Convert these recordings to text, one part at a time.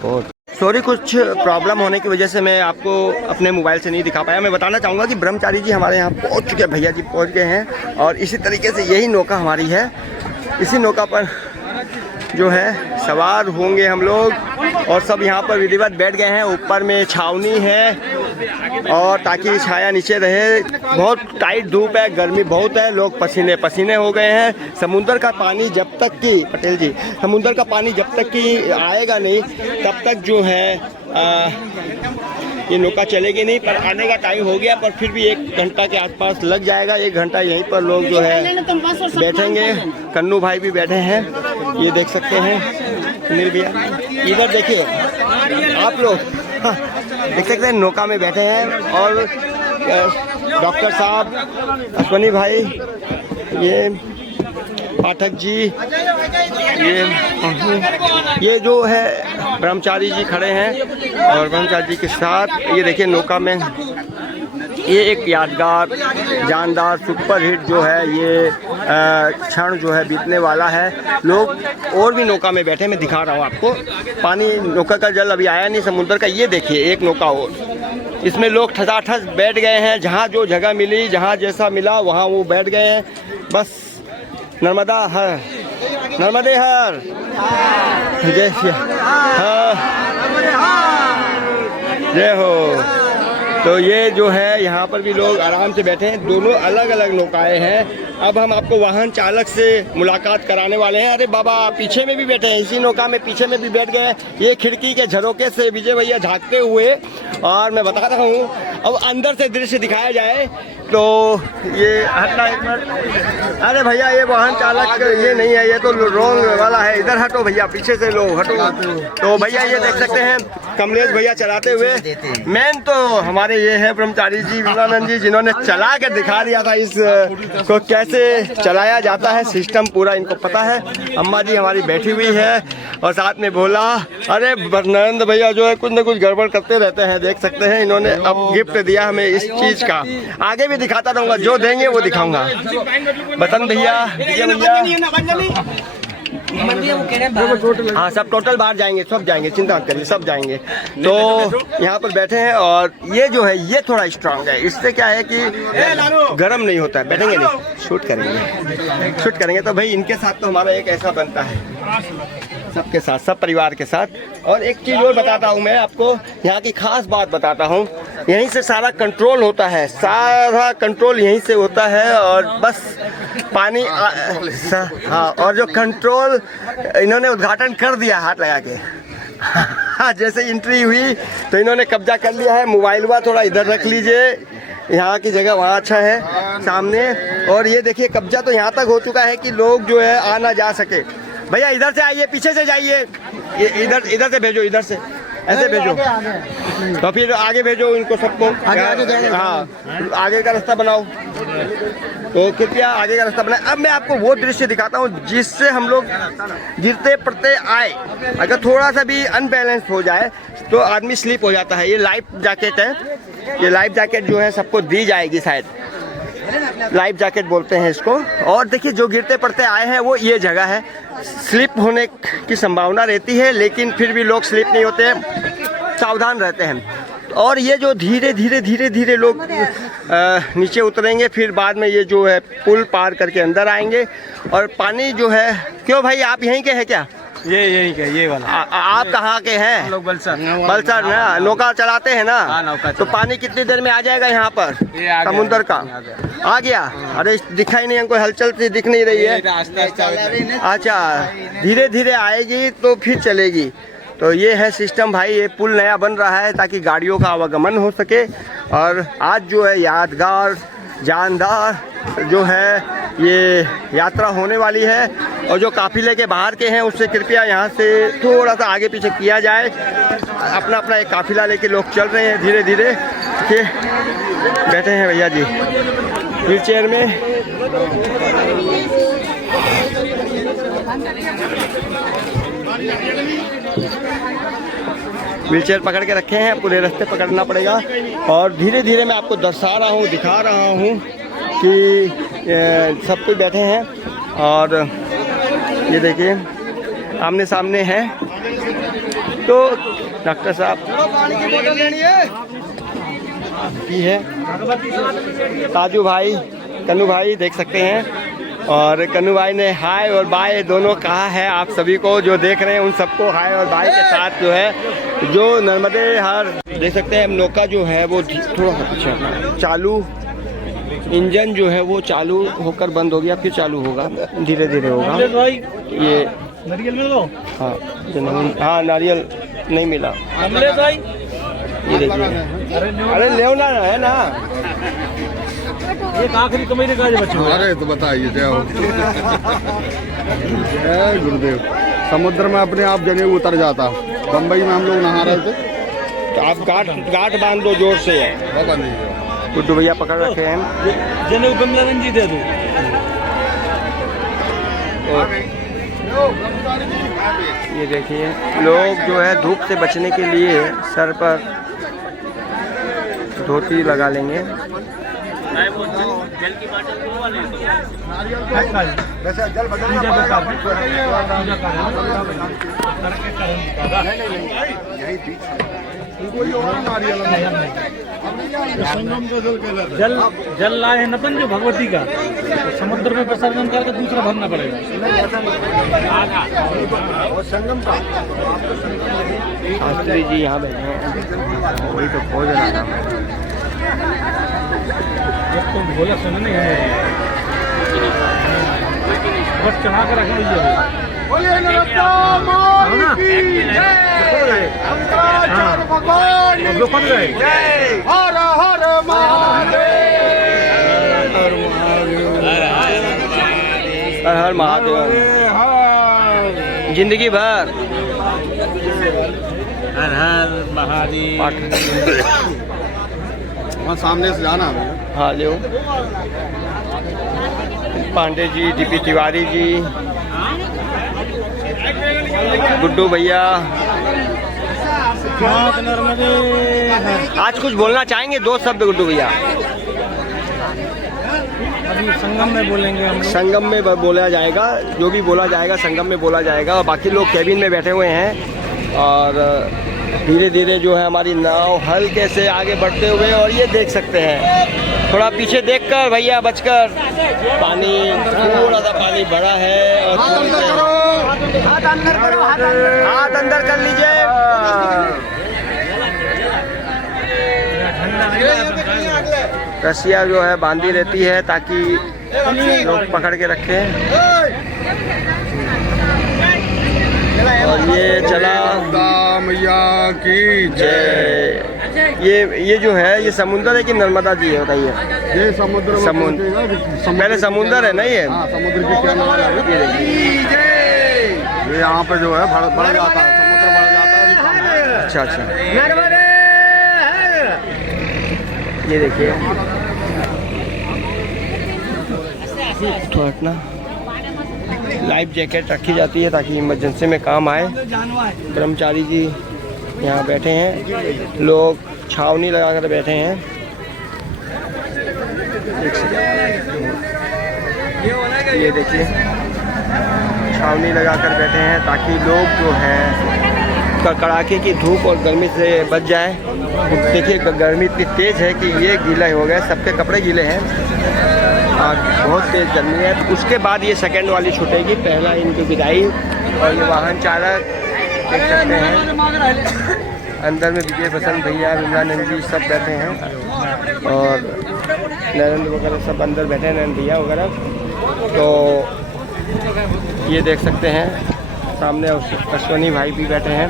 Sorry, कुछ problem होने की वजह से मैं आपको अपने मोबाइल से नहीं दिखा पाया। मैं बताना चाहूँगा कि ब्रह्मचारी जी हमारे यहाँ पहुँच चुके हैं, भैया जी पहुँच गए हैं। और इसी तरीके से यही नौका हमारी है, इसी नौका पर जो है सवार होंगे हम लोग। और सब यहाँ पर विधिवत बैठ गए हैं। ऊपर में छावनी है और ताकि छाया नीचे रहे। बहुत टाइट धूप है, गर्मी बहुत है, लोग पसीने पसीने हो गए हैं। समुंदर का पानी जब तक कि पटेल जी, समुंदर का पानी जब तक कि आएगा नहीं तब तक जो है ये नौका चलेगी नहीं। पर आने का टाइम हो गया, पर फिर भी 1 घंटा के आसपास लग जाएगा। 1 घंटा यहीं पर लोग जो है बैठेंगे। कन्नू भाई भी बैठे हैं, ये देख सकते हैं। सुनील भैया इधर देखिए, आप लोग देख सकते हैं नौका में बैठे हैं। और डॉक्टर साहब, अश्वनी भाई, ये पाठक जी, ये जो है ब्रह्मचारी जी खड़े हैं। और ब्रह्मचारी जी के साथ ये देखिए नौका में ये एक यादगार, जानदार, सुपर हिट जो है ये क्षण जो है बीतने वाला है। लोग और भी नौका में बैठे, मैं दिखा रहा हूँ आपको। पानी, नौका का जल अभी आया नहीं समुद्र का। ये देखिए एक नौका और, इसमें लोग ठसाठस बैठ गए हैं। जहाँ जो जगह मिली, जहाँ जैसा मिला वहाँ वो बैठ गए हैं। बस नर्मदा हर, नर्मदे हर, जय जय हो। तो ये जो है यहाँ पर भी लोग आराम से बैठे हैं। दोनों अलग अलग नौकाएं हैं। अब हम आपको वाहन चालक से मुलाकात कराने वाले हैं। अरे बाबा, पीछे में भी बैठे हैं, इसी नौका में पीछे में भी बैठ गए। ये खिड़की के झरोके से विजय भैया झांकते हुए, और मैं बता रहा हूँ अब अंदर से दृश्य दिखाया जाए तो ये हटना एक मिनट। अरे भैया, ये वाहन चालक ये नहीं है, ये तो रॉन्ग वाला है। इधर हटो भैया, पीछे से लोग हटो। तो भैया ये देख सकते हैं कमलेश भैया चलाते हुए। मेन तो हमारे ये है ब्रह्मचारी जी, विमलानंद जी, जिन्होंने चला के दिखा दिया था इस को कैसे चलाया जाता है। सिस्टम पूरा इनको पता है। अम्मा जी हमारी बैठी हुई है और साथ में बोला। अरे नरेंद्र भैया जो है कुछ न कुछ गड़बड़ करते रहते हैं, देख सकते हैं। इन्होंने अब गिफ्ट दिया हमें इस चीज का, आगे भी दिखाता रहूंगा, जो देंगे वो दिखाऊंगा। बतन भैया, हाँ सब टोटल बाहर जाएंगे, सब जाएंगे, चिंता मत करिए, सब जाएंगे। तो यहाँ पर बैठे हैं। और ये जो है ये थोड़ा स्ट्रांग है। इससे क्या है कि गर्म नहीं होता है। बैठेंगे नहीं, शूट करेंगे, शूट करेंगे। तो भाई इनके साथ तो हमारा एक ऐसा बनता है, सबके साथ, सब परिवार के साथ। और एक चीज़ और बताता हूँ मैं आपको, यहाँ की खास बात बताता हूँ। यहीं से सारा कंट्रोल होता है, सारा कंट्रोल यहीं से होता है। और बस पानी हाँ, और जो कंट्रोल इन्होंने उद्घाटन कर दिया हाथ लगा के। जैसे एंट्री हुई तो इन्होंने कब्जा कर लिया है। मोबाइल हुआ थोड़ा इधर रख लीजिए, यहाँ की जगह वहाँ अच्छा है सामने। और ये देखिए कब्जा तो यहाँ तक हो चुका है कि लोग जो है आ ना जा सके। भैया इधर से आइए, पीछे से जाइए, इधर से भेजो, इधर से ऐसे भेजो, तो फिर आगे भेजो इनको सबको। हाँ, आगे का रास्ता बनाओ, तो कृपया आगे का रास्ता बनाए। अब मैं आपको वो दृश्य दिखाता हूँ जिससे हम लोग गिरते पड़ते आए। अगर थोड़ा सा भी अनबैलेंस हो जाए तो आदमी स्लिप हो जाता है। ये लाइफ जैकेट है, ये लाइफ जैकेट जो है सबको दी जाएगी, शायद लाइफ जैकेट बोलते हैं इसको। और देखिए जो गिरते पड़ते आए हैं वो ये जगह है। स्लिप होने की संभावना रहती है, लेकिन फिर भी लोग स्लिप नहीं होते हैं, सावधान रहते हैं। और ये जो धीरे धीरे लोग नीचे उतरेंगे, फिर बाद में ये जो है पुल पार करके अंदर आएंगे। और पानी जो है, क्यों भाई आप यहीं के हैं क्या? ये यही के, ये वाला। आप कहाँ के हैं? हम लोग बलसर ना, नौका चलाते हैं ना। नौका तो पानी कितनी देर में आ जाएगा यहाँ पर समुद्र का? आ गया। अरे दिखाई नहीं, हमको हलचल से दिख नहीं रही है। अच्छा, धीरे धीरे आएगी तो फिर चलेगी। तो ये है सिस्टम भाई। ये पुल नया बन रहा है ताकि गाड़ियों का आवागमन हो सके। और आज जो है यादगार, जानदार जो है ये यात्रा होने वाली है। और जो काफिले के बाहर के हैं उससे कृपया यहाँ से थोड़ा सा आगे पीछे किया जाए। अपना अपना एक काफिला लेके लोग चल रहे हैं धीरे धीरे। बैठे हैं भैया जी व्हील चेयर में। व्हील चेयर पकड़ के रखे हैं, पूरे रास्ते पकड़ना पड़ेगा। और धीरे धीरे मैं आपको दर्शा रहा हूँ, दिखा रहा हूँ कि सब कोई बैठे हैं। और ये देखिए आमने सामने है। तो डॉक्टर साहब की है ताजू भाई, कन्नू भाई देख सकते हैं, और कन्नू भाई ने हाय और बाय दोनों कहा है। आप सभी को जो देख रहे हैं उन सबको हाय और बाय के साथ जो है जो नर्मदे हार देख सकते हैं। हम नौका जो है वो थोड़ा सा पीछे चालू, इंजन जो है वो चालू होकर बंद हो गया, फिर चालू होगा, धीरे धीरे होगा। ये नारियल मिल लो। हाँ हाँ नारियल नहीं मिला। ये देखिए, अरे लेना है ना, एक आखिरी कमरे का बच्चों। अरे तो बताइए क्या हो। जय गुरुदेव। समुद्र में अपने आप जने उतर जाता। बम्बई में हम लोग नहा रहे थे, तो आप गांठ बांध दो जोर से है। बाबा नहीं गुड्डू भैया पकड़ रखे हैं। जने कमला रंजी दे दो। ये देखिए लोग जो है धूप से बचने के लिए सर पर धोती लगा लेंगे। जल की बोतल जल लाए हैं नतन जो भगवती का, तो समुद्र में विसर्जन करके दूसरा भरना पड़ेगा। शास्त्री जी यहाँ बैठे हैं, वही तो खोज रहा था मैं। जब तुम बोला सुन नहीं है, बस चढ़ा कर रख लीजिए। हर हर हर हर महादेव, जिंदगी भर हर हर महादेव। वहाँ सामने से जाना है। हाँ ले पांडे जी, डीपी तिवारी जी, गुड्डू भैया। आज कुछ बोलना चाहेंगे? दो शब्द गुड्डू भैया। अभी संगम में बोलेंगे हम। संगम में बोला जाएगा, जो भी बोला जाएगा संगम में बोला जाएगा। और बाकी लोग कैबिन में बैठे हुए हैं और धीरे धीरे जो है हमारी नाव हल्के से आगे बढ़ते हुए, और ये देख सकते हैं थोड़ा पीछे देखकर भैया बचकर, पानी थोड़ा सा पानी बड़ा है और हाथ अंदर करो, हाथ अंदर कर लीजिए। रस्सियाँ जो है बांधी रहती है ताकि लोग पकड़ के रखें। और ये चला मैया की जय। ये जो है ये समुंदर है कि नर्मदा जी है बताइए? ये समुद्र में पहले समुंदर है ना ये? हाँ, समुद्र की क्या ये यहाँ पे जो है बढ़ जाता है, समुद्र बढ़ जाता है। अच्छा अच्छा, ये देखिए थोड़ा ना लाइफ जैकेट रखी जाती है ताकि इमरजेंसी में काम आए। कर्मचारी जी यहाँ बैठे हैं, लोग छावनी लगाकर बैठे हैं। ये देखिए छावनी लगाकर बैठे हैं ताकि लोग जो है कड़ाके की धूप और गर्मी से बच जाए। देखिए गर्मी इतनी तेज़ है कि ये गीला हो गया, सबके कपड़े गीले हैं, बहुत तेज़ गर्मी है। उसके बाद ये सेकंड वाली छूटेगी, पहला इनकी विदाई। और ये वाहन चालक देख सकते हैं, अंदर में विजय बसंत भैया, विमलानंद जी सब बैठे हैं और नरेंद्र वगैरह सब अंदर बैठे हैं, नरेंद्र भैया वगैरह। तो ये देख सकते हैं सामने अश्वनी भाई भी बैठे हैं।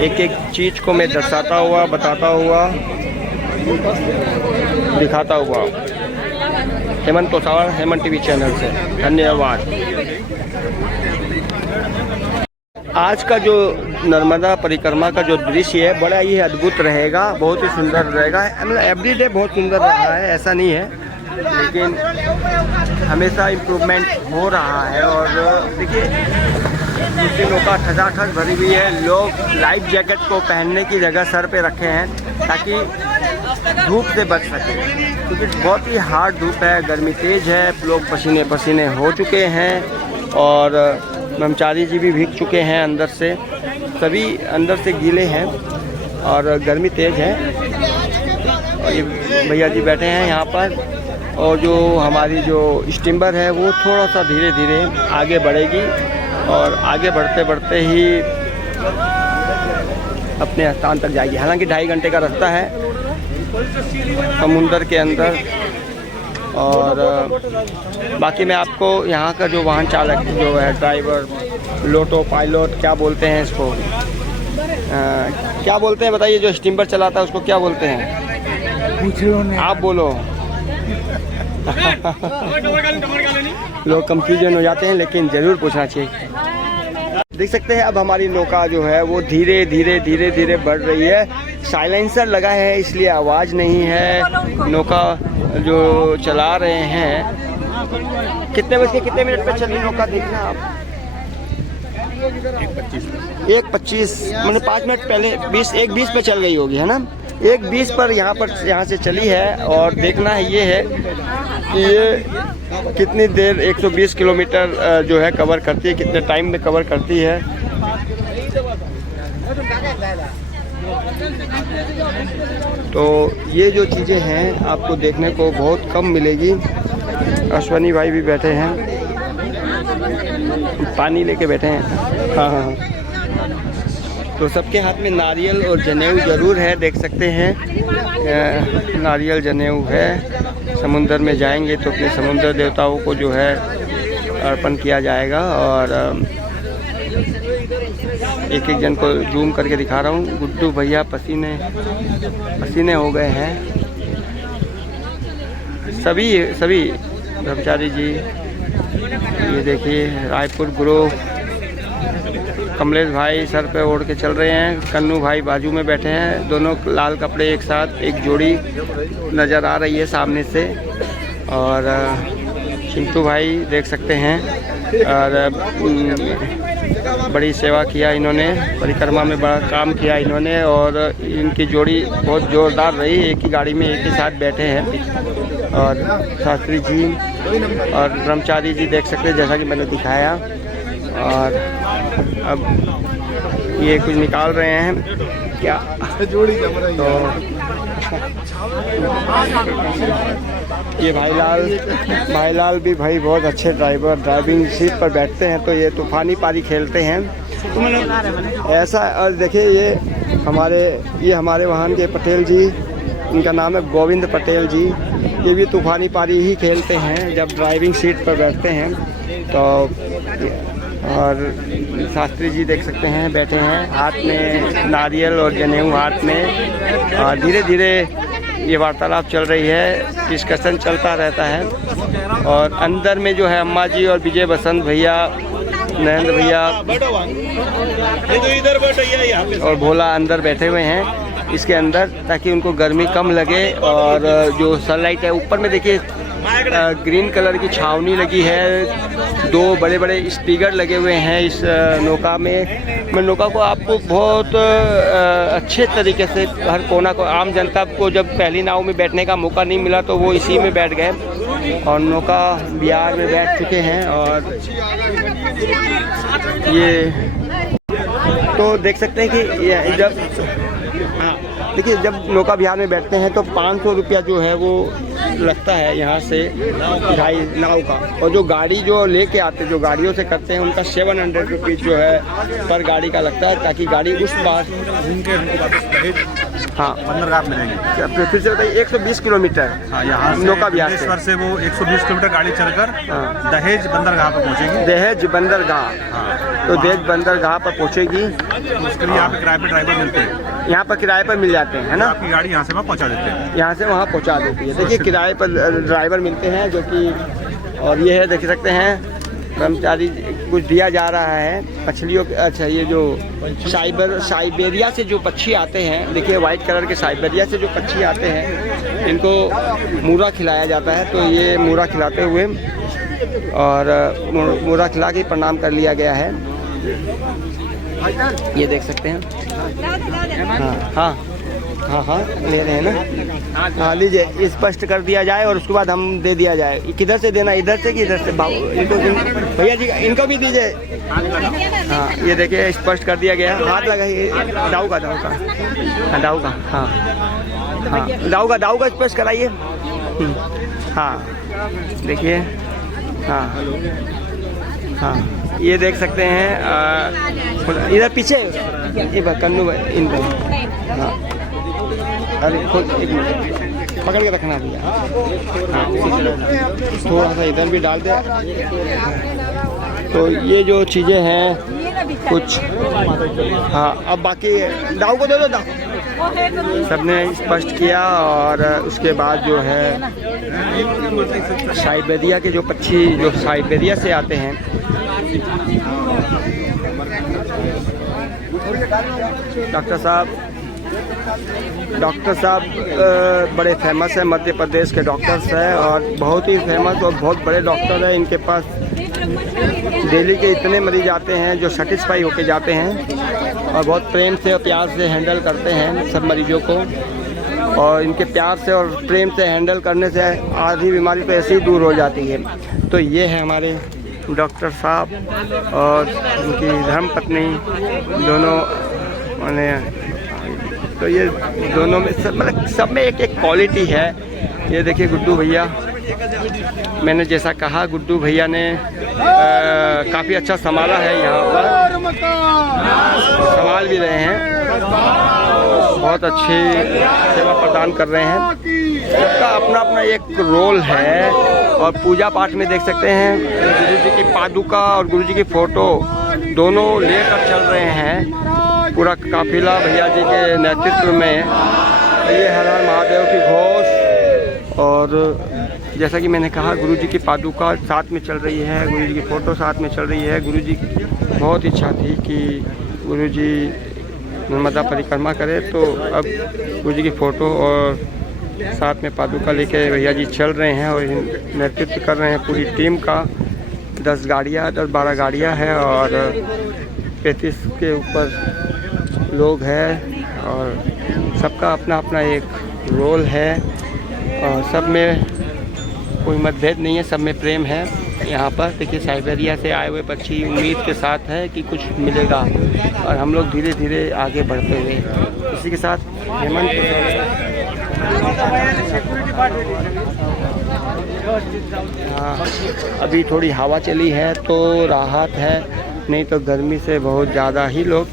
एक एक चीज़ को मैं दर्शाता हुआ, बताता हुआ, दिखाता हुआ। हेमंत तोसावर, हेमंत टीवी चैनल से धन्यवाद। आज का जो नर्मदा परिक्रमा का जो दृश्य है बड़ा ही अद्भुत रहेगा, बहुत ही सुंदर रहेगा। मतलब एवरीडे बहुत सुंदर रहा है ऐसा नहीं है, लेकिन हमेशा इम्प्रूवमेंट हो रहा है। और देखिए दूसरी नौका ठसाठस भरी हुई है, लोग लाइफ जैकेट को पहनने की जगह सर पे रखे हैं ताकि धूप से बच सके, क्योंकि बहुत ही हार्ड धूप है, गर्मी तेज़ है, लोग पसीने पसीने हो चुके हैं और ब्रह्मचारी जी भी भीग चुके हैं अंदर से, सभी अंदर से गीले हैं और गर्मी तेज़ है। और ये भैया जी बैठे हैं यहाँ पर, और जो हमारी जो स्टीमर है वो थोड़ा सा धीरे धीरे आगे बढ़ेगी और आगे बढ़ते बढ़ते ही अपने स्थान तक जाएगी। हालांकि 2.5 घंटे का रास्ता है समुंदर के अंदर। और बाकी मैं आपको यहाँ का जो वाहन चालक जो है, ड्राइवर, लोटो पायलट क्या बोलते हैं इसको, क्या बोलते हैं बताइए, जो स्टीमर चलाता है उसको क्या बोलते हैं, आप बोलो। लोग कंफ्यूजन हो जाते हैं, लेकिन ज़रूर पूछना चाहिए। देख सकते हैं अब हमारी नौका जो है वो धीरे धीरे धीरे धीरे बढ़ रही है। साइलेंसर लगा है इसलिए आवाज़ नहीं है। नौका जो चला रहे हैं, कितने बज के कितने मिनट पे चल रही नौका देखना आप, 1:25 मैंने 5 मिनट पहले 1:20 पे चल गई होगी, है ना। 1:20 पर यहाँ से चली है। और देखना है ये है कि ये कितनी देर 120 किलोमीटर जो है कवर करती है, कितने टाइम में कवर करती है। तो ये जो चीज़ें हैं आपको देखने को बहुत कम मिलेगी। अश्वनी भाई भी बैठे हैं, पानी लेके बैठे हैं। हाँ, तो सबके हाथ में नारियल और जनेऊ ज़रूर है, देख सकते हैं नारियल जनेऊ है। समुंदर में जाएंगे तो अपने समुद्र देवताओं को जो है अर्पण किया जाएगा। और एक एक जन को जूम करके दिखा रहा हूँ। गुड्डू भैया पसीने हो गए हैं, सभी ब्रह्मचारी जी। ये देखिए रायपुर गुरु कमलेश भाई सर पे ओढ़ के चल रहे हैं, कन्नू भाई बाजू में बैठे हैं, दोनों लाल कपड़े एक साथ, एक जोड़ी नज़र आ रही है सामने से। और चिंटू भाई देख सकते हैं, और बड़ी सेवा किया इन्होंने, परिक्रमा में बड़ा काम किया इन्होंने। और इनकी जोड़ी बहुत ज़ोरदार रही, एक ही गाड़ी में एक ही साथ बैठे हैं। और शास्त्री जी और ब्रह्मचारी जी देख सकते हैं, जैसा कि मैंने दिखाया। और अब ये कुछ निकाल रहे हैं क्या, तो ये भाई लाल भी भाई बहुत अच्छे ड्राइविंग सीट पर बैठते हैं, तो ये तूफानी पारी खेलते हैं ऐसा। और देखिए ये हमारे वाहन के पटेल जी, इनका नाम है गोविंद पटेल जी, ये भी तूफानी पारी ही खेलते हैं जब ड्राइविंग सीट पर बैठते हैं। तो और शास्त्री जी देख सकते हैं बैठे हैं, हाथ में नारियल और जनेऊ हाथ में। और धीरे धीरे ये वार्तालाप चल रही है, डिस्कशन चलता रहता है। और अंदर में जो है अम्मा जी और विजय बसंत भैया, नरेंद्र भैया और भोला अंदर बैठे हुए हैं इसके अंदर, ताकि उनको गर्मी कम लगे। और जो सनलाइट है ऊपर में देखिए ग्रीन कलर की छावनी लगी है, 2 बड़े बड़े स्पीकर लगे हुए हैं इस नौका में। मैं नौका को आपको बहुत अच्छे तरीके से हर कोना को, आम जनता को जब पहली नाव में बैठने का मौका नहीं मिला तो वो इसी में बैठ गए और नौका बिहार में बैठ चुके हैं। और ये तो देख सकते हैं कि जब नौका बिहार में बैठते हैं तो 500 रुपया जो है वो लगता है यहाँ से नाव का। और जो गाड़ी जो लेके आते, जो गाड़ियों से करते हैं, उनका 700 रुपीज़ जो है पर गाड़ी का लगता है, ताकि गाड़ी उस बार घूम के हमको वापस हाँ बंदरगाह मिलेंगे। फिर से बताइए, 120 किलोमीटर हाँ, यहाँ नौका बिहार से वो 120 किलोमीटर गाड़ी चलकर दहेज बंदरगाह पर पहुँचेगी। दहेज बंदरगाह, तो दहेज बंदरगाह पर पहुँचेगी। उसके लिए यहाँ पे किराए पर ड्राइवर मिलते हैं, यहाँ पर किराए पर मिल जाते हैं, है ना। आपकी गाड़ी यहाँ से वहाँ पहुँचा देते हैं, यहाँ से वहाँ पहुँचा देती है। देखिए किराए पर ड्राइवर मिलते हैं जो कि, और ये है देख सकते हैं ब्रह्मचारी कुछ दिया जा रहा है मछलियों के। अच्छा, ये जो साइबेरिया से जो पक्षी आते हैं, देखिए वाइट कलर के साइबेरिया से जो पक्षी आते हैं, इनको मूरा खिलाया जाता है। तो ये मूरा खिलाते हुए और मूरा खिला के प्रणाम कर लिया गया है, ये देख सकते हैं। हाँ हाँ हाँ हाँ ले रहे हैं ना। हाँ लीजिए, स्पष्ट कर दिया जाए और उसके बाद हम दे दिया जाए। किधर से देना, इधर से कि इधर से? इनको भैया जी इनको भी दीजिए। हाँ ये देखिए स्पष्ट कर दिया गया। हाथ लगाइए, दाऊ का हाँ दाऊ का, हाँ हाँ दाऊ का स्पष्ट कराइए। हाँ देखिए, हाँ हाँ ये देख सकते हैं। इधर पीछे ये कन्नू इन हाँ, अरे खुद एक मिनट पकड़ के रखना भैया। हाँ थोड़ा सा इधर भी डाल दे। तो ये जो चीज़ें हैं कुछ, हाँ अब बाकी दाऊ को दे दो। दाऊ सबने स्पष्ट किया। और उसके बाद जो है साइबेरिया के जो पक्षी जो साइबेरिया से आते हैं, डॉक्टर साहब बड़े फेमस हैं, मध्य प्रदेश के डॉक्टर्स हैं और बहुत ही फेमस और बहुत बड़े डॉक्टर हैं। इनके पास दिल्ली के इतने मरीज आते हैं जो सेटिस्फाई होके जाते हैं और बहुत प्रेम से और प्यार से हैंडल करते हैं सब मरीजों को। और इनके प्यार से और प्रेम से हैंडल करने से आधी बीमारी तो ऐसे ही दूर हो जाती है। तो ये है हमारे डॉक्टर साहब और उनकी धर्मपत्नी दोनों, मैंने तो ये दोनों में मतलब सब में एक एक क्वालिटी है। ये देखिए गुड्डू भैया, मैंने जैसा कहा गुड्डू भैया ने काफ़ी अच्छा संभाला है, यहाँ पर संभाल भी रहे हैं, बहुत अच्छी सेवा प्रदान कर रहे हैं। सबका अपना अपना एक रोल है। और पूजा पाठ में देख सकते हैं गुरु जी की पादुका और गुरु जी की फ़ोटो दोनों लेकर चल रहे हैं। पूरा काफिला भैया जी के नेतृत्व में ये हर हर महादेव की घोष। और जैसा कि मैंने कहा गुरु जी की पादुका साथ में चल रही है, गुरु जी की फ़ोटो साथ में चल रही है। गुरु जी की बहुत इच्छा थी कि गुरु जी नर्मदा परिक्रमा करें, तो अब गुरु जी की फ़ोटो और साथ में पादुका लेके भैया जी चल रहे हैं और नेतृत्व कर रहे हैं पूरी टीम का। 10-12 गाड़ियाँ हैं और 35 के ऊपर लोग हैं और सबका अपना अपना एक रोल है और सब में कोई मतभेद नहीं है, सब में प्रेम है। यहाँ पर देखिए साइबेरिया से आए हुए पक्षी उम्मीद के साथ है कि कुछ मिलेगा और हम लोग धीरे धीरे आगे बढ़ते हुए इसी के साथ हेमंत। हाँ अभी थोड़ी हवा चली है तो राहत है, नहीं तो गर्मी से बहुत ज़्यादा ही लोग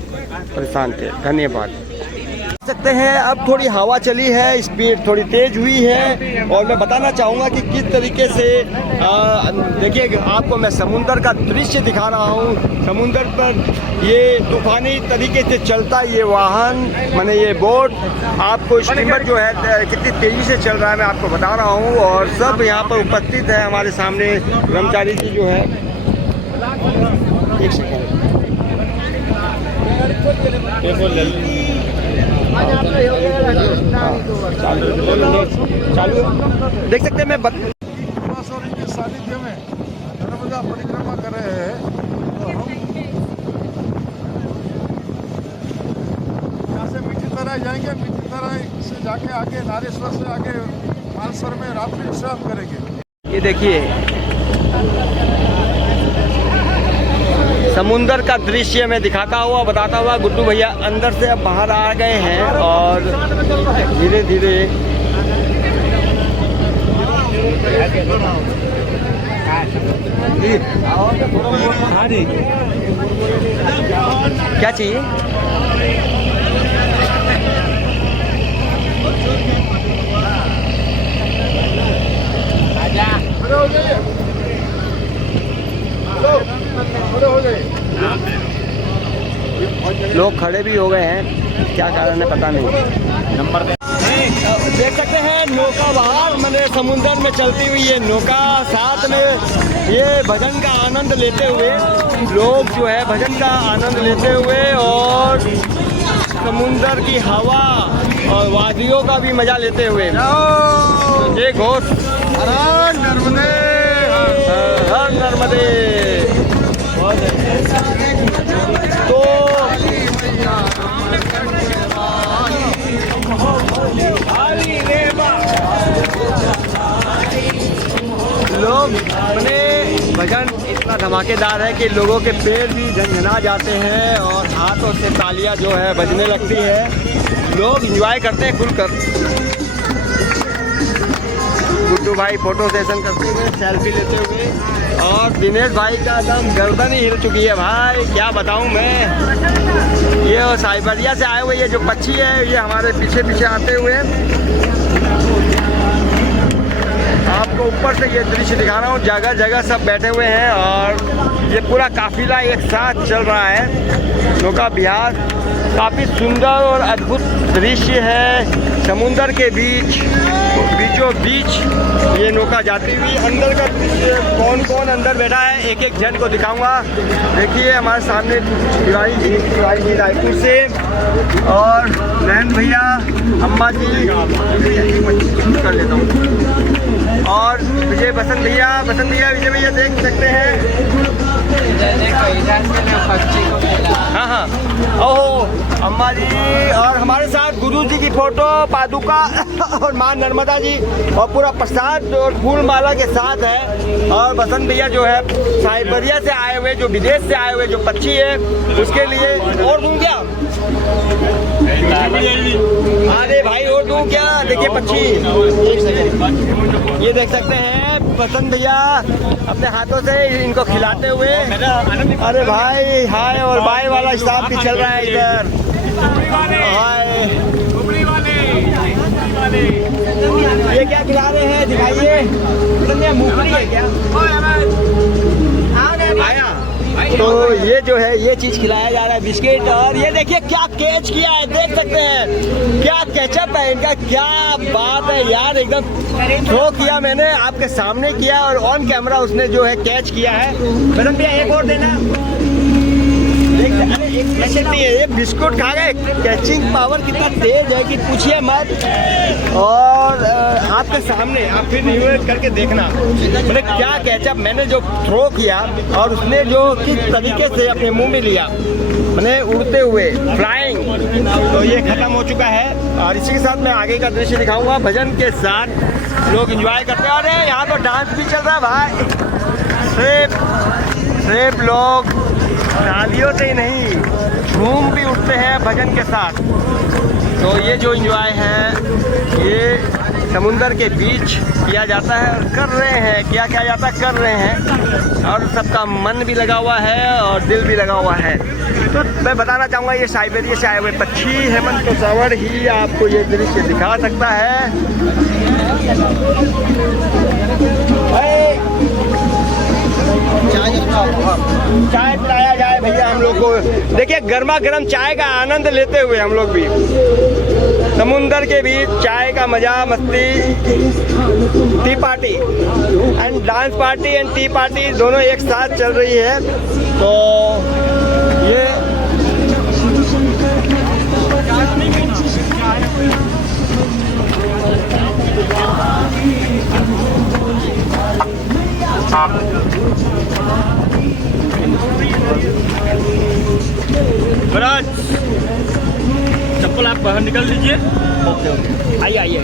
परेशान थे। धन्यवाद। सकते हैं अब थोड़ी हवा चली है, स्पीड थोड़ी तेज हुई है और मैं बताना चाहूँगा कि किस तरीके से देखिए आपको मैं समुंदर का दृश्य दिखा रहा हूँ। समुंदर पर ये तूफानी तरीके से चलता ये वाहन माने ये बोट, आपको स्टीमर जो है कितनी तेज़ी से चल रहा है मैं आपको बता रहा हूँ। और सब यहाँ पर उपस्थित है हमारे सामने कर्मचारी जी जो है। एक सेकेंड चालू देख सकते हैं। मैं के सानिध्य में नर्मदा परिक्रमा कर रहे हैं, तो हम यहाँ से मीठी तरह जाएंगे, मीठी तरह से जाके आगे नारेश्वर से आगे मालसर में रात्रि विश्राम करेंगे। ये देखिए समुंदर का दृश्य मैं दिखाता हुआ बताता हुआ गुड्डू भैया अंदर से अब बाहर आ गए हैं और धीरे धीरे क्या चाहिए? लोग खड़े भी हो गए हैं, क्या कारण है पता नहीं। नंबर देख सकते हैं नौका बाहर मैंने समुंदर में चलती हुई ये नौका, साथ में ये भजन का आनंद लेते हुए लोग जो है भजन का आनंद लेते हुए और समुंदर की हवा और वादियों का भी मजा लेते हुए ये घोष हर नर्मदे हर नर्मदे। तो मैंने भजन इतना धमाकेदार है कि लोगों के पैर भी झंझना जाते हैं और हाथों से तालियां जो है बजने लगती है। लोग एंजॉय करते हैं खुलकर। गुड्डू भाई फोटो सेशन करते हुए, सेल्फी लेते हुए, और दिनेश भाई का एकदम गर्दन ही हिल चुकी है भाई, क्या बताऊं मैं। ये साइबरिया से आए हुए ये जो पक्षी है ये हमारे पीछे पीछे आते हुए, आपको ऊपर से ये दृश्य दिखा रहा हूँ। जगह जगह सब बैठे हुए हैं और ये पूरा काफिला एक साथ चल रहा है। नौका विहार काफ़ी सुंदर और अद्भुत दृश्य है। समुंदर के बीचों बीच ये नौका जाती हुई। अंदर का दृश्य कौन कौन अंदर बैठा है एक एक जन को दिखाऊंगा। देखिए हमारे सामने तिवारी जी रायपुर से, और नयन भैया, अम्मा जी कर लेता हूँ, और विजय बसंत भैया देख सकते हैं। हाँ ओहो अम्मा जी, और हमारे साथ गुरु जी की फोटो, पादुका और माँ नर्मदा जी, और पूरा प्रसाद और फूल माला के साथ है। और बसंत भैया जो है साइबरिया से आए हुए, जो विदेश से आए हुए जो पक्षी है उसके लिए। और दूं क्या? अरे भाई और दूं क्या? देखिए पक्षी, ये देख सकते हैं बसंत भैया अपने हाथों से इनको खिलाते हुए। अरे भाई हाय और बाय वाला हिसाब भी चल रहा है इधर। हाय ये क्या खिला रहे हैं दिखाइए। मूंगफली है क्या? आया तो ये जो है ये चीज खिलाया जा रहा है, बिस्किट। और ये देखिए क्या कैच किया है, देख सकते हैं क्या केचप है इनका, क्या बात है यार। एकदम थ्रो किया मैंने, आपके सामने किया और ऑन कैमरा उसने जो है कैच किया है। मैडम भैया एक और देना। ये बिस्कुट खा गए, कैचिंग पावर कितना तेज है कि पूछिए मत। और आपके सामने आप फिर रिव्यू करके देखना मतलब क्या कैचअप मैंने जो थ्रो किया और उसने जो किस तरीके से अपने मुंह में लिया, मैंने उड़ते हुए फ्लाइंग। तो ये खत्म हो चुका है और इसी के साथ मैं आगे का दृश्य दिखाऊंगा। भजन के साथ लोग एंजॉय करते हैं। अरे यहाँ तो डांस भी चल रहा है भाई, सिर्फ लोग तालियों से ही नहीं झूम भी उठते हैं भजन के साथ। तो ये जो एंजॉय है ये समुंदर के बीच किया जाता है और कर रहे हैं, क्या किया जाता है कर रहे हैं, और सबका मन भी लगा हुआ है और दिल भी लगा हुआ है। तो मैं बताना चाहूँगा ये साइबेरिया से आए हुए पक्षी हेमंत तोसावड़ ही आपको ये दृश्य दिखा सकता है। चाय पिलाया जाए भैया हम लोग को। देखिए गर्मा गर्म चाय का आनंद लेते हुए हम लोग भी समुंदर के बीच चाय का मजा, मस्ती, T party and dance party and T party दोनों एक साथ चल रही है। तो ये महाराज चप्पल आप बाहर निकल लीजिए। ओके आइए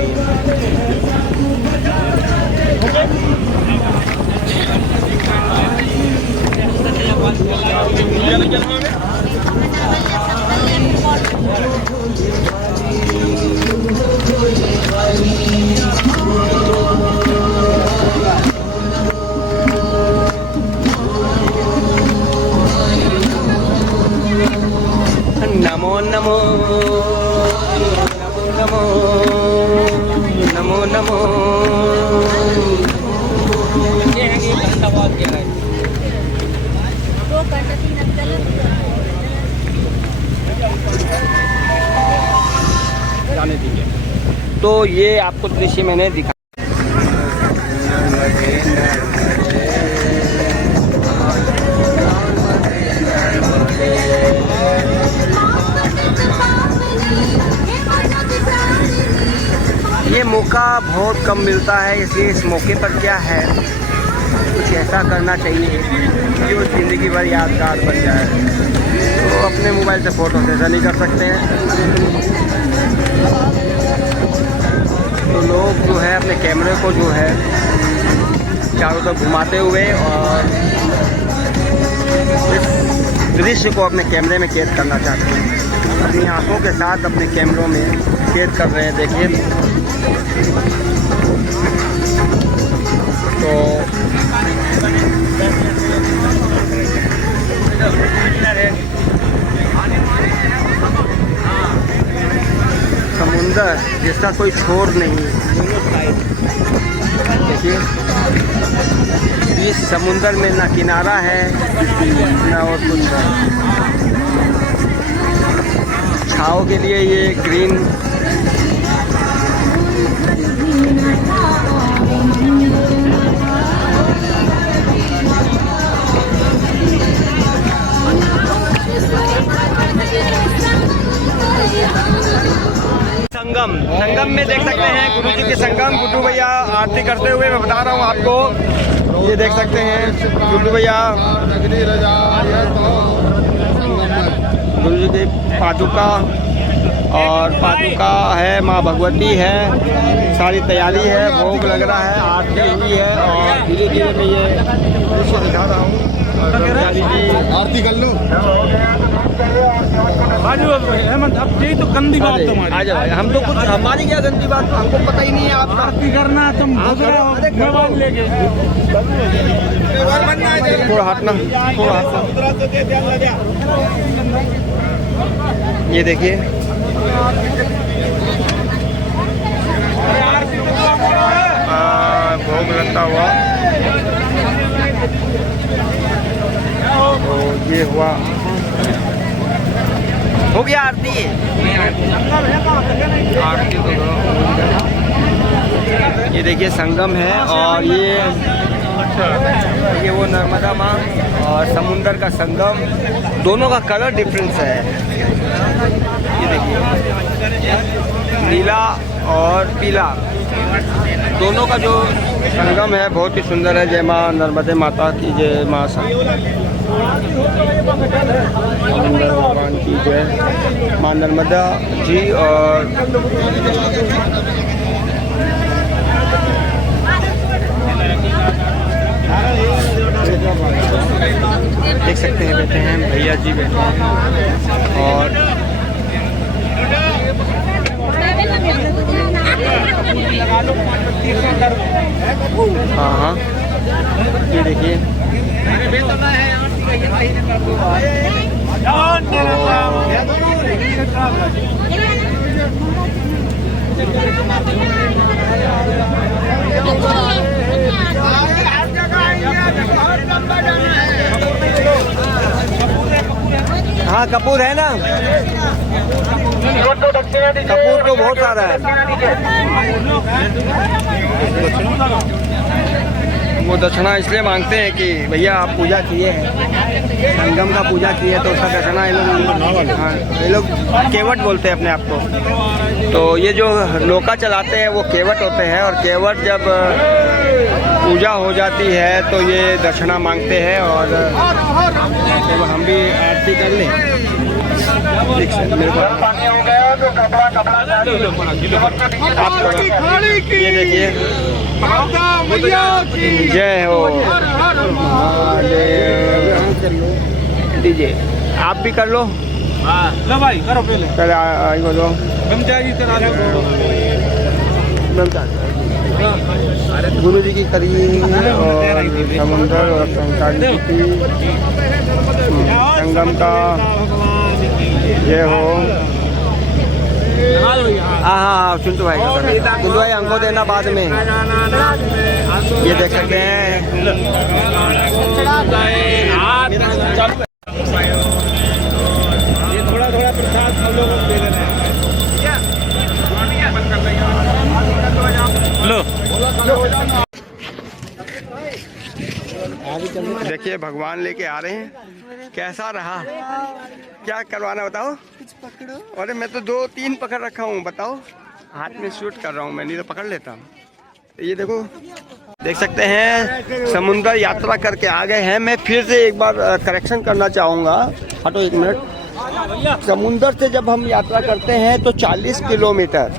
नमो नमो नमो नमो नमो। जाने दीजिए। तो ये आपको दृश्य मैंने दिखा। ये मौका बहुत कम मिलता है, इसलिए इस मौके पर क्या है कुछ ऐसा करना चाहिए कि वो ज़िंदगी भर यादगार बन जाए। तो अपने मोबाइल से फ़ोटो सेशन ही कर सकते हैं। तो लोग जो है अपने कैमरे को जो है चारों तरफ घुमाते हुए और इस दृश्य को अपने कैमरे में कैद करना चाहते हैं। अपनी आंखों के साथ अपने कैमरों में कैद कर रहे हैं। देखिए तो समुंदर जिसका कोई छोर नहीं है। देखिए इस समुंदर में ना किनारा है ना और कुछ है। छाँव के लिए ये ग्रीन संगम में देख सकते हैं गुरु जी के संगम। गुड्डू भैया आरती करते हुए मैं बता रहा हूँ आपको, ये देख सकते हैं गुड्डू भैया गुरु जी की पादुका और पादुका है, माँ भगवती है, सारी तैयारी है, भोग लग रहा है, आरती हुई है और धीरे धीरे मैं ये दृश्य दिखा रहा हूँ। आरती कर लो। हेमंत अब यही तो गंदी बात तुम्हारी। आ जाओ, हम तो कुछ हमारी क्या गंदी बात, हमको पता ही नहीं है। आप आरती करना तुम मोबाइल लेके थोड़ा हटना, थोड़ा हटना। ये देखिए भोग लगता हुआ तो ये हुआ, हो गया आरती। आरती तो ये देखिए संगम है और ये वो नर्मदा माँ और समुंदर का संगम, दोनों का कलर डिफरेंस है। ये देखिए नीला और पीला, दोनों का जो संगम है बहुत ही सुंदर है। जय माँ नर्मदे माता की जय, माँ समुंदर भगवान की जय, माँ नर्मदा जी। और देख सकते हैं बैठे हैं भैया जी, बैठे हैं और हाँ हाँ ये देखिए हाँ कपूर है ना, कपूर तो बहुत सारा है। वो दक्षिणा इसलिए मांगते हैं कि भैया आप पूजा किए हैं, संगम का पूजा किए तो उसका दक्षिणा ये लोग केवट बोलते हैं अपने आप को। तो ये जो नौका चलाते हैं वो केवट होते हैं और केवट जब पूजा हो जाती है तो ये दक्षिणा मांगते हैं। और तो हम भी आरती कर लें। ये देखिए जय हो दीजिए, आप भी कर लो। लो भाई करो पहले, पहले आई बोलो गमचा जी करा लो। गुरु जी की करिए और समुंदर और संसारी की संगम का जय हो। हाँ सुनतो भाई, कुंदू भाई हमको देना बाद में। ये देख सकते हैं ये थोड़ा थोड़ा प्रसाद सब लोगों को दे देना है। लो देखिए भगवान लेके आ रहे हैं, कैसा रहा, क्या करवाना बताओ। कुछ पकड़ो। अरे मैं तो 2-3 पकड़ रखा हूँ, बताओ हाथ में शूट कर रहा हूँ मैं, नहीं तो पकड़ लेता हूँ। ये देखो देख सकते हैं समुंदर यात्रा करके आ गए हैं। मैं फिर से एक बार करेक्शन करना चाहूँगा, हटो एक मिनट। समुंदर से जब हम यात्रा करते हैं तो 40 किलोमीटर,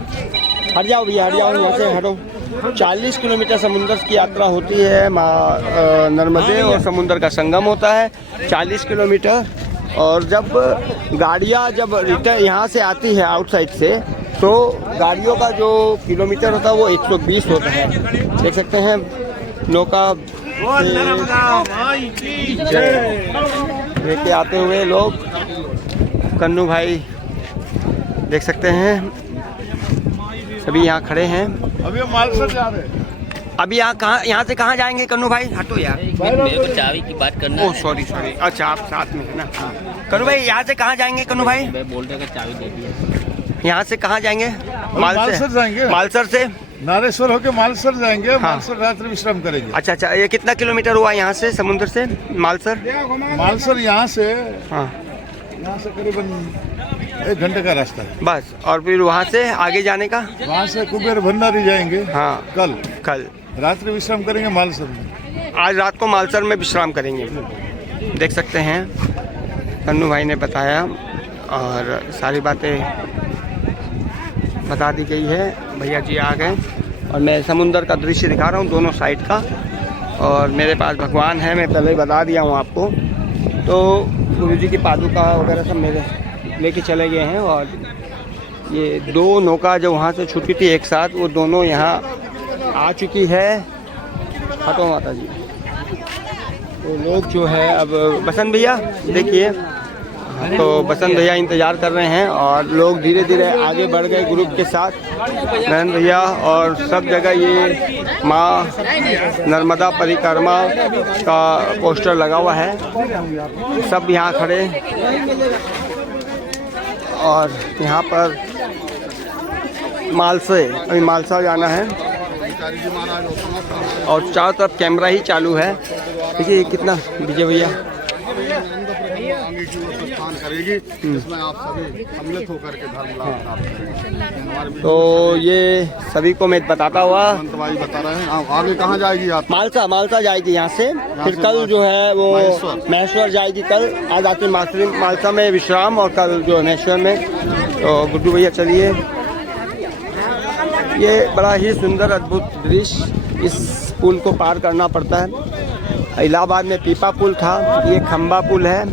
हट जाओ भैया हट जाओ यहाँ से, हटो 40 किलोमीटर समुंदर की यात्रा होती है। माँ नर्मदे और समुंदर का संगम होता है 40 किलोमीटर। और जब गाड़ियाँ जब रिटर्न यहाँ से आती है आउटसाइड से, तो गाड़ियों का जो किलोमीटर होता है वो 120 होता है। देख सकते हैं नौका लेके आते हुए लोग, कन्नू भाई देख सकते हैं सभी यहाँ खड़े हैं। अभी हम मालसर जा रहे हैं। अभी यहाँ से कहाँ जाएंगे कन्नू भाई? हटो यार, मेरे को चाबी की बात करना है। Oh sorry. अच्छा आप साथ में है ना। कन्नू भाई यहाँ से कहाँ जाएंगे कन्नू भाई? मैं बोल रहा चाबी दे दिया। यहाँ से कहाँ जाएंगे? मालसर जाएंगे। मालसर से नारेश्वर होके मालसर जाएंगे। मालसर रात्रि विश्राम करेंगे। अच्छा, ये कितना किलोमीटर हुआ यहाँ से समुद्र से मालसर? मालसर यहाँ से हाँ, यहाँ से करीबन 1 घंटे का रास्ता है बस। और फिर वहाँ से आगे जाने का? वहाँ से कुबेर भंडारी जाएंगे। हाँ, कल रात्रि विश्राम करेंगे मालसर में। आज रात को मालसर में विश्राम करेंगे। देख सकते हैं कन्नू भाई ने बताया और सारी बातें बता दी गई है। भैया जी आ गए और मैं समुंदर का दृश्य दिखा रहा हूँ दोनों साइड का। और मेरे पास भगवान है, मैं पहले ही बता दिया हूँ आपको। तो गुरु जी की पादुका वगैरह सब मेरे लेके चले गए हैं। और ये 2 नौका जो वहाँ से छूटी थी एक साथ, वो दोनों यहाँ आ चुकी है। हटो माता जी। तो लोग जो है अब बसंत भैया देखिए, तो बसंत भैया इंतज़ार कर रहे हैं और लोग धीरे धीरे आगे बढ़ गए ग्रुप के साथ। नयन भैया और सब जगह ये माँ नर्मदा परिक्रमा का पोस्टर लगा हुआ है, सब यहाँ खड़े। और यहाँ पर मालसे, अभी मालसा जाना है और चारों तरफ कैमरा ही चालू है। देखिए कितना विजय भैया करेगी, इसमें आप सभी सम्मिलित होकर के धर्म लाभ प्राप्त करेंगे। तो ये सभी को मैं बताता हुआ भाई बता रहे हैं। आगे कहाँ जाएगी आप? मालसा जाएगी यहाँ से। फिर कल जो है वो महेश्वर जाएगी। कल आज आती मालसा में विश्राम और कल जो महेश्वर में। तो गुड्डू भैया चलिए, ये बड़ा ही सुंदर अद्भुत दृश्य। इस पुल को पार करना पड़ता है। इलाहाबाद में पीपा पुल था, ये खंबा पुल है,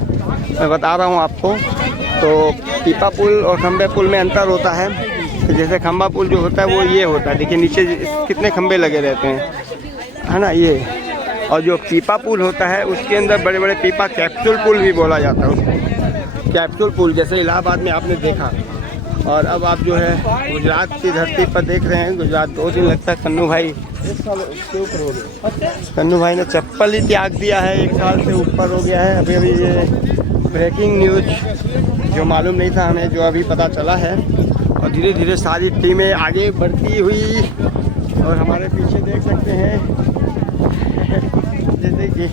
मैं बता रहा हूँ आपको। तो पीपा पुल और खंबे पुल में अंतर होता है। तो जैसे खंबा पुल जो होता है वो ये होता है, देखिए नीचे कितने खंबे लगे रहते हैं, है ना ये। और जो पीपा पुल होता है उसके अंदर बड़े बड़े पीपा, कैप्सूल पुल भी बोला जाता है उसको, कैप्सूल पुल, जैसे इलाहाबाद में आपने देखा। और अब आप जो है गुजरात की धरती पर देख रहे हैं। गुजरात 2 दिन लगता है। कन्नू भाई ने चप्पल ही त्याग दिया है, 1 साल से ऊपर हो गया है। अभी ये ब्रेकिंग न्यूज जो मालूम नहीं था हमें, जो अभी पता चला है। और धीरे धीरे सारी टीमें आगे बढ़ती हुई, और हमारे पीछे देख सकते हैं जैसे कि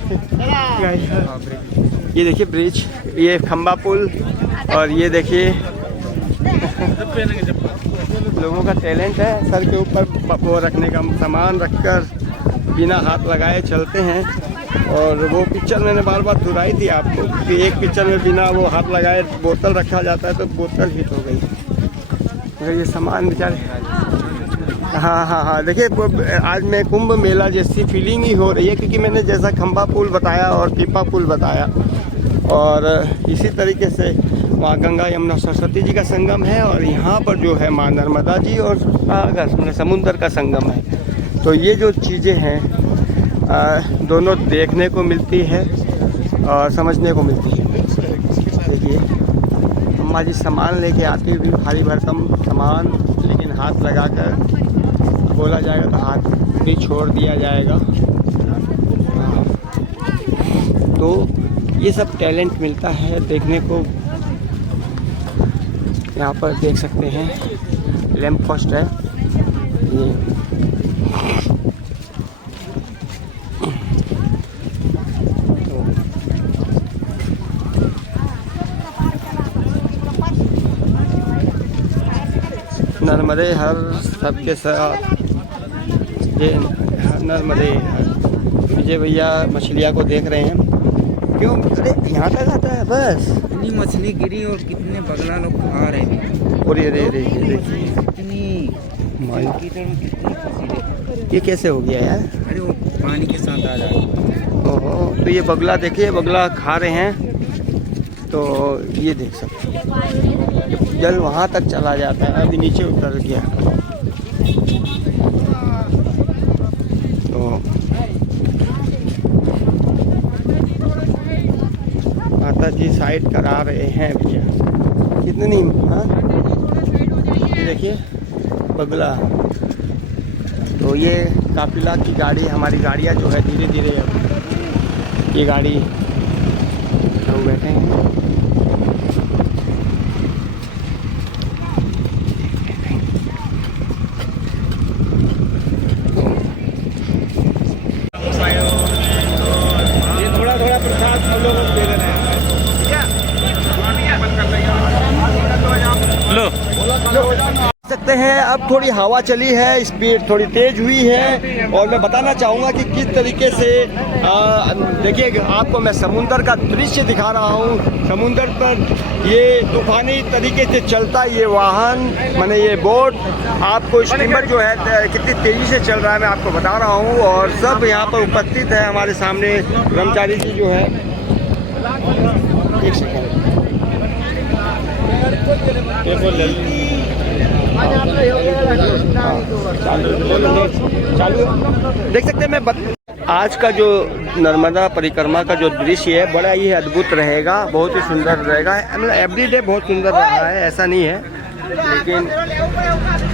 ये देखिए ब्रिज, ये खंबा पुल, और ये देखिए लोगों का टैलेंट है। सर के ऊपर वो रखने का सामान रखकर बिना हाथ लगाए चलते हैं। और वो पिक्चर मैंने बार बार दोहराई थी आपको कि एक पिक्चर में बिना वो हाथ लगाए बोतल रखा जाता है तो बोतल हिट हो गई। मगर ये सामान बेचारे, हाँ देखिए आज मैं कुंभ मेला जैसी फीलिंग ही हो रही है, क्योंकि मैंने जैसा खंबा पुल बताया और पीपा पुल बताया, और इसी तरीके से वहाँ गंगा यमुना सरस्वती जी का संगम है। और यहाँ पर जो है माँ नर्मदा जी और सागर समुंदर का संगम है। तो ये जो चीज़ें हैं दोनों देखने को मिलती है और समझने को मिलती है। देखिए अम्मा जी सामान लेके आती हुई, भारी भरकम सामान, लेकिन हाथ लगाकर बोला जाएगा तो हाथ भी छोड़ दिया जाएगा। तो ये सब टैलेंट मिलता है देखने को। यहाँ पर देख सकते हैं लैंप पोस्ट है ये। नर्मदे हर सबके साथ, ये नर्मदे हर। विजय भैया मछलियाँ को देख रहे हैं। क्यों? अरे यहाँ तक आता है बस। इतनी मछली गिरी और कितने बगला लोग खा रहे हैं। और ये देखिए कितनी कीचड़ में कितनी फंसी देखो। ये कैसे हो गया यार? अरे वो पानी के साथ आ जाए। ओहो, तो ये बगला देखिए, बगला खा रहे हैं। तो ये देख सकते हैं, जल वहाँ तक चला जाता है, अभी नीचे उतर गया। तो माता जी साइड करा रहे हैं भैया। कितने नहीं, हाँ ये देखिए बगला। तो ये काफिला की गाड़ी, हमारी गाड़ियाँ जो है धीरे धीरे, ये गाड़ी लोग बैठे हैं। ये थोड़ा थोड़ा प्रसाद सब लोगों को दे देना है। लो सकते हैं अब थोड़ी हवा चली है, स्पीड थोड़ी तेज हुई है। और मैं बताना चाहूँगा कि किस तरीके से देखिए, आपको मैं समुंदर का दृश्य दिखा रहा हूँ। समुंदर पर ये तूफानी तरीके से चलता ये वाहन, माने ये बोट, आपको स्टीमर जो है कितनी तेज़ी से चल रहा है मैं आपको बता रहा हूँ। और सब यहाँ पर उपस्थित है हमारे सामने। ब्रह्मचारी जी जो है, एक सेकंड, चालू देख सकते हैं। आज का जो नर्मदा परिक्रमा का जो दृश्य है बड़ा ही अद्भुत रहेगा, बहुत ही सुंदर रहेगा। मतलब एवरीडे बहुत सुंदर रहा है, ऐसा नहीं है, लेकिन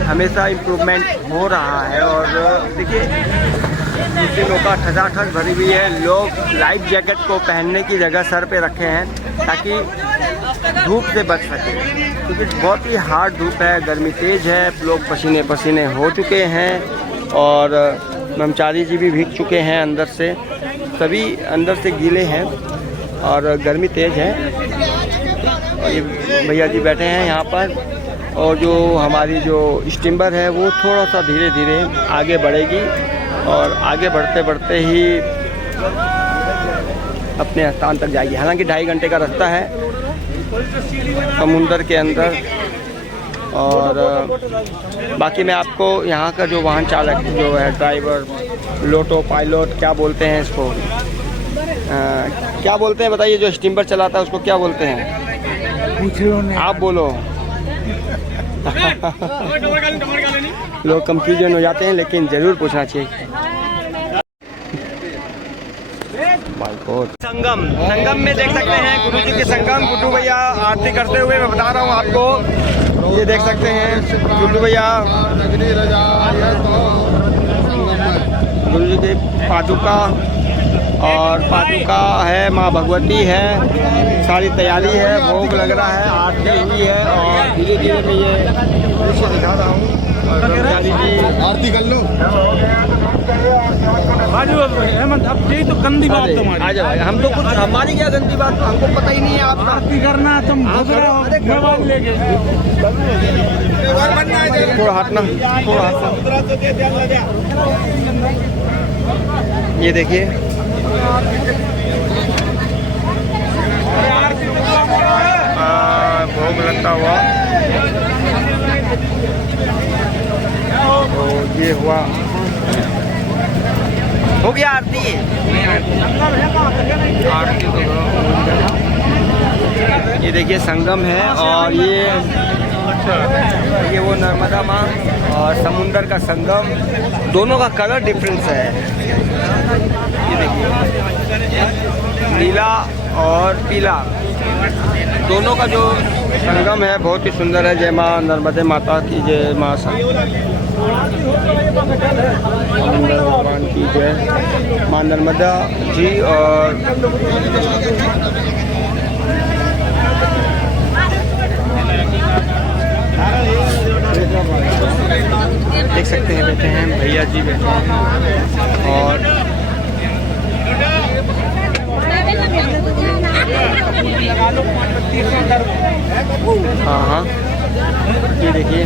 हमेशा इम्प्रूवमेंट हो रहा है। और देखिए मुस्लिमों का ठसाठस भरी हुई है। लोग लाइफ जैकेट को पहनने की जगह सर पे रखे हैं ताकि धूप से बच सके, क्योंकि बहुत ही हार्ड धूप है, गर्मी तेज़ है, लोग पसीने पसीने हो चुके हैं। और ब्रह्मचारी जी भी भीग चुके हैं अंदर से, सभी अंदर से गीले हैं और गर्मी तेज़ है। और ये भैया जी बैठे हैं यहाँ पर। और जो हमारी जो स्टीमर है वो थोड़ा सा धीरे धीरे आगे बढ़ेगी और आगे बढ़ते बढ़ते ही अपने स्थान तक जाएगी। हालांकि 2.5 घंटे का रास्ता है समुंदर के अंदर। और बाकी मैं आपको यहाँ का जो वाहन चालक जो है, ड्राइवर, लोटो पायलट क्या बोलते हैं इसको, क्या बोलते हैं बताइए, जो स्टीमर चलाता है उसको क्या बोलते हैं? आप बोलो। लोग कंफ्यूजन हो जाते हैं, लेकिन ज़रूर पूछना चाहिए। संगम, संगम में देख सकते हैं गुरु जी के संगम। गुड्डू भैया आरती करते हुए मैं बता रहा हूँ आपको, ये देख सकते हैं गुड्डू भैया, गुरु जी की पादुका, और पादुका है, माँ भगवती है, सारी तैयारी है, भोग लग रहा है, आरती हुई है। और धीरे धीरे मैं ये दृश्य दिखा रहा हूँ। आरती कर लो। हेमंत, अब यही तो गंदी बात तुम्हारी। आ जाओ, हम तो कुछ, हमारी क्या गंदी बात, हमको पता ही नहीं है। आप आरती करना तुम मोबाइल लेके थोड़ा हटना, थोड़ा हटना। ये देखिए भोग लगता हुआ, तो ये हुआ, हो गया आरती। आरती तो ये देखिए संगम है। और ये वो नर्मदा माँ और समुंदर का संगम, दोनों का कलर डिफरेंस है। ये देखिए नीला और पीला, दोनों का जो संगम है बहुत ही सुंदर है। जय माँ नर्मदे माता की जय, माँ भगवान की जय, माँ नर्मदा जी। और देख सकते हैं बैठे हैं भैया जी, बैठे हैं। और हाँ हाँ, ये देखिए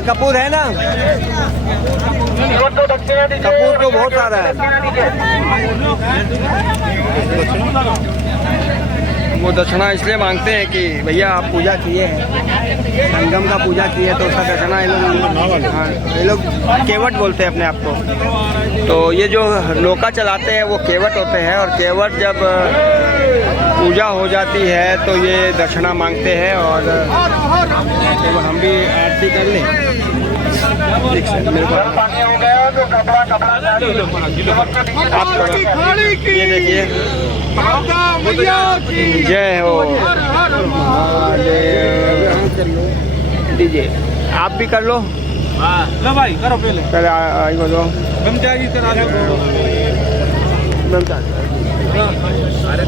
यहाँ कपूर है ना, कपूर तो बहुत सारा है। वो दक्षिणा इसलिए मांगते हैं कि भैया आप पूजा किए हैं, संगम का पूजा किए तो उसका दक्षिणा ये लोग केवट बोलते हैं अपने आप को। तो ये जो नौका चलाते हैं वो केवट होते हैं, और केवट जब पूजा हो जाती है तो ये दक्षिणा मांगते हैं। और तो हम भी आरती कर लें। मेरे को आप ये देखिए, जय हो दीजिए, आप भी कर लो। लो भाई करो पहले, पहले आई बोलो गमचा जी करा दो।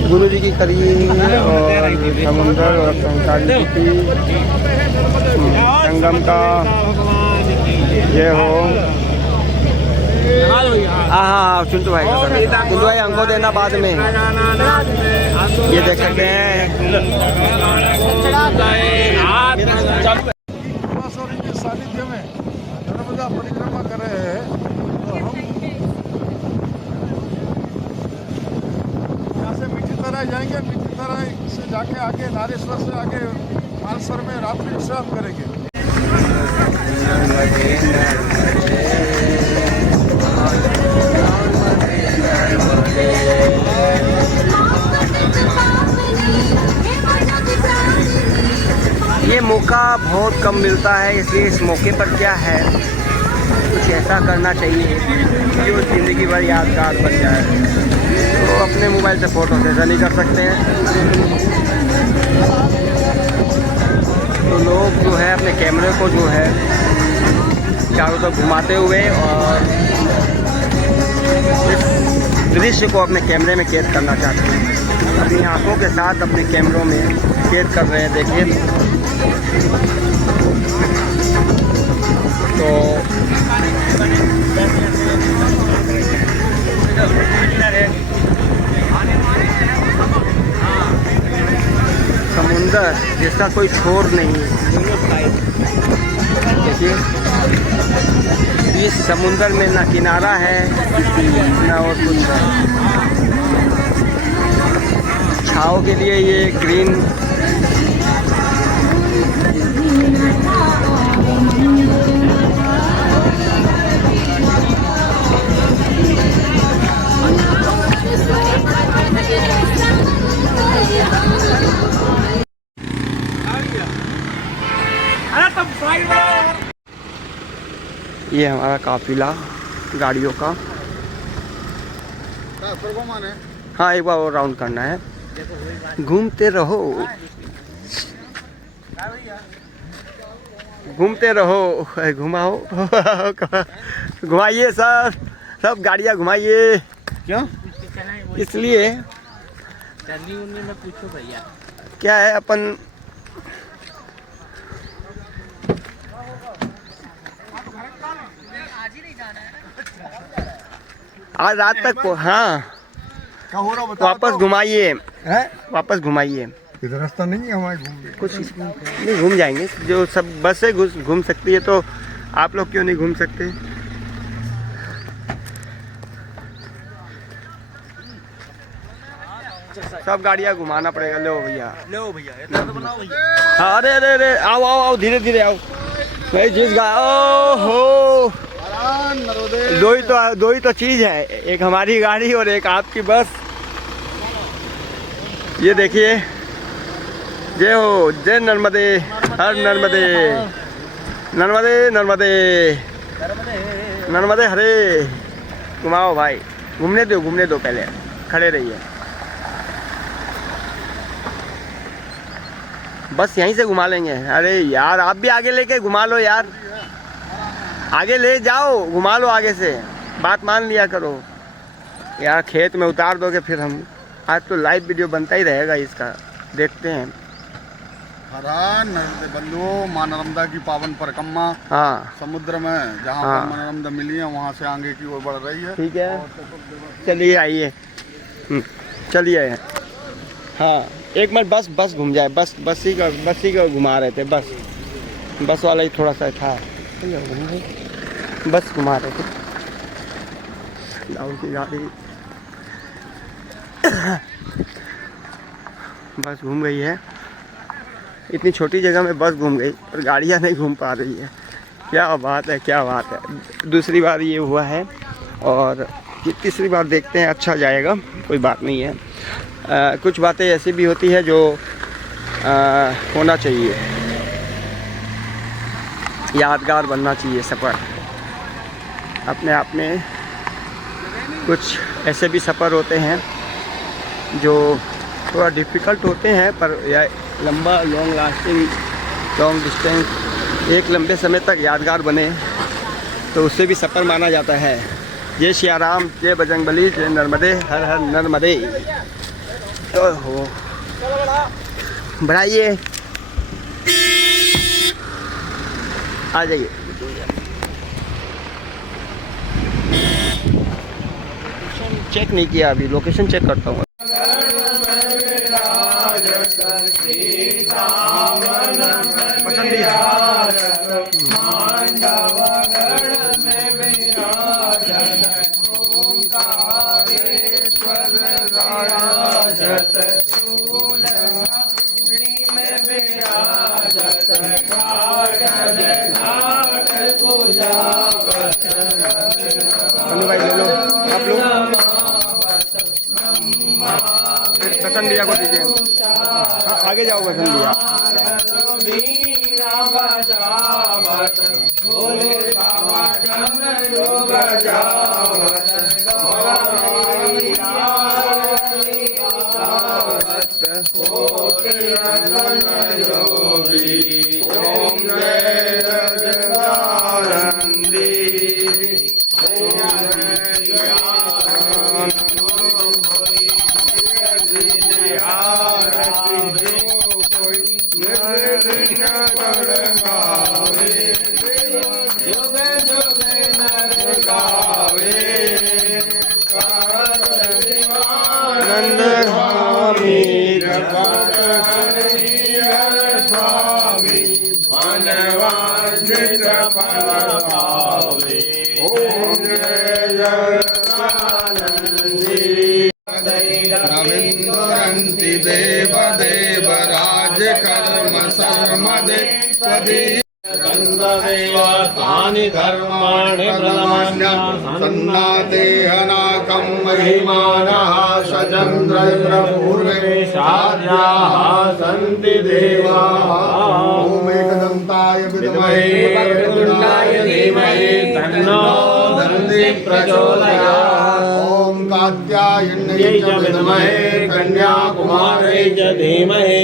गुरु जी की करिए और समुद्र और कंकाली की संगम का जय हो। हाँ सुन तो भाई, सुन भाई हमको देना बाद में। ये देख सकते हैं के सानिध्य में नर्मदा परिक्रमा कर रहे हैं। तो हम यहाँ से मीठी तरह जाएंगे, मीठी तरह से जाके आगे नारेश्वर से आगे मालसर में रात्रि विश्राम करेंगे। ये मौका बहुत कम मिलता है, इसलिए इस मौके पर क्या है, कुछ ऐसा करना चाहिए जो ज़िंदगी भर यादगार बन जाए। तो अपने मोबाइल से फ़ोटो सेशन नहीं कर सकते हैं तो लोग जो है अपने कैमरे को जो है चारों तरफ घुमाते हुए और इस दृश्य को अपने कैमरे में कैद करना चाहते हैं, अपनी आंखों के साथ अपने कैमरों में कैद कर रहे हैं। देखिए तो समुंदर जिसका कोई छोर नहीं है। देखिए इस समुंदर में ना किनारा है ना और कुछ है। छाँव के लिए ये ग्रीन ये हमारा काफिला गाड़ियों का। हाँ एक बार और राउंड करना है, घूमते रहो घूमते रहो, घुमाओ घुमाइए सर, सब गाड़ियाँ घुमाइए। क्यों? इसलिए में पूछो भैया क्या है अपन आज रात तक हाँ वापस घुमाइए, वापस घुमाइए। इधर रास्ता नहीं है हमारे घूमने, कुछ नहीं घूम जाएंगे, जो सब बस से घूम सकती है तो आप लोग क्यों नहीं घूम सकते? सब गाड़ियाँ घुमाना पड़ेगा। लो भैया, लो भैया, इतना तो बनाओ भैया। हाँ अरे अरे अरे आओ आओ आओ, धीरे धीरे आओ। भाई जिस गाय ओहो, दो ही तो चीज़ है, एक हमारी गाड़ी और एक आपकी बस। ये देखिए, जय हो, जय नर्मदे, हर नर्मदे, नर्मदे नर्मदे नर्मदे हरे। घुमाओ भाई, घूमने दो पहले, खड़े रहिए। बस यहीं से घुमा लेंगे। अरे यार आप भी आगे लेके घुमा लो यार, आगे ले जाओ, घुमा लो आगे से, बात मान लिया करो यार। खेत में उतार दोगे फिर हम, आज तो लाइव वीडियो बनता ही रहेगा इसका, देखते हैं। बंधुओं, माँ नर्मदा की पावन परिक्रमा हाँ समुद्र में जहाँ हाँ। पर माँ नर्मदा मिली है वहाँ से आगे की ओर बढ़ रही है। ठीक है, चलिए आइए, चलिए। हाँ एक मिनट, बस घूम जाए, बस ही का घुमा रहे थे, बस वाला ही थोड़ा सा था। बस घुमा रहे थे दाऊ की गाड़ी। बस घूम गई है, इतनी छोटी जगह में बस घूम गई और गाड़ियाँ नहीं घूम पा रही है। क्या बात है, क्या बात है। दूसरी बार ये हुआ है और तीसरी बार देखते हैं, अच्छा जाएगा, कोई बात नहीं है। कुछ बातें ऐसी भी होती है जो होना चाहिए, यादगार बनना चाहिए सफ़र। अपने आप में कुछ ऐसे भी सफ़र होते हैं जो थोड़ा डिफ़िकल्ट होते हैं, पर यह लंबा लॉन्ग लास्टिंग लॉन्ग डिस्टेंस एक लंबे समय तक यादगार बने तो उससे भी सफ़र माना जाता है। जय सिया राम, जय बजरंगबली, जय नर्मदे, हर हर नर्मदे। तो हो बढ़ाइए, आ जाइए। चेक नहीं किया अभी, लोकेशन चेक करता हूँ। भाई ले लो, आप लोग बसन दिया को दीजिए। हाँ, आगे जाओ बसन दिया। रविंद्रंति देव देव राज कर्म सर्मदे तानि धर्माणि सन्नादेहनाकं महिमानः सचन्द्र पूर्वे साध्याः सन्ति देवाः। ॐ एकदन्ताय विद्महे वक्रतुण्डाय धीमहि तन्नो दन्ति प्रचोदयात्। ॐ कात्यायन्यै च विद्महे कन्याकुमार्यै च धीमहि